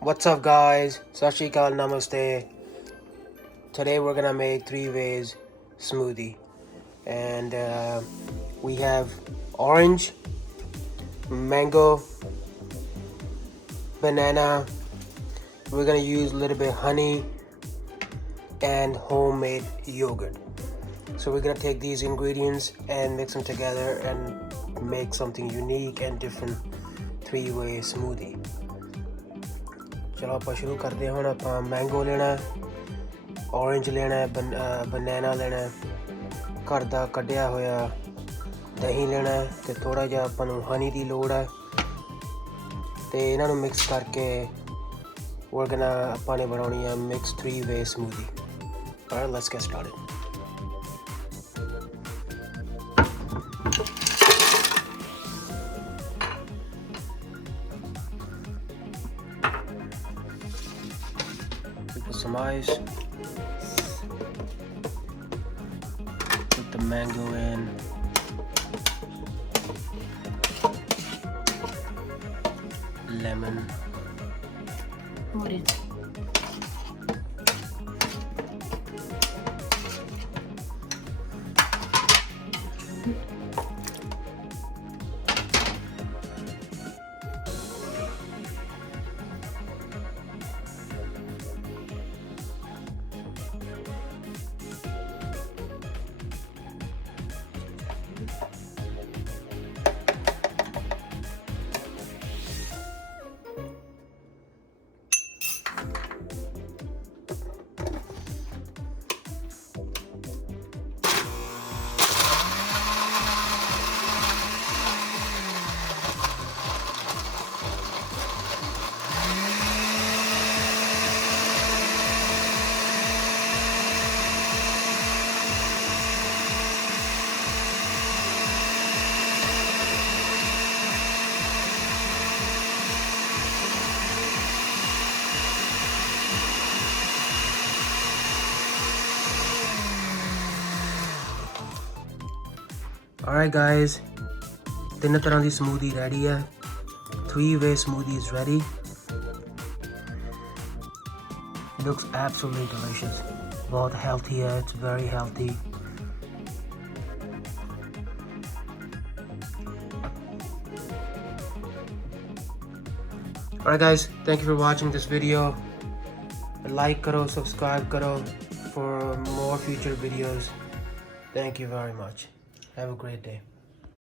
What's up, guys? Sat Shri Akal, Namaste. Today we're gonna make 3 ways smoothie, and we have orange, mango, banana. We're gonna use a little bit of honey and homemade yogurt. So we're gonna take these ingredients and mix them together and make something unique and different 3-way smoothie. चलो आप शुरू करते हैं। आप mango लेना है, orange लेना है, बनाना लेना है, घर दा कढ़िया होया दही लेना है ते थोड़ा जिहा आपां नूं हनी दी लोड़ है ते इन्हां नूं मिक्स करके आपां ने बनाउणी है mix 3-way smoothie. Alright, let's get started. Put some ice, put the mango in, lemon, orange, Alright guys, 3 ਤਰ੍ਹਾਂ ਦੀ smoothie ready ਹੈ. 3-way smoothie is ready. It looks absolutely delicious. बहुत healthy है, it's very healthy. Alright guys, thank you for watching this video. Like karo, subscribe karo for more future videos. Thank you very much. Have a great day.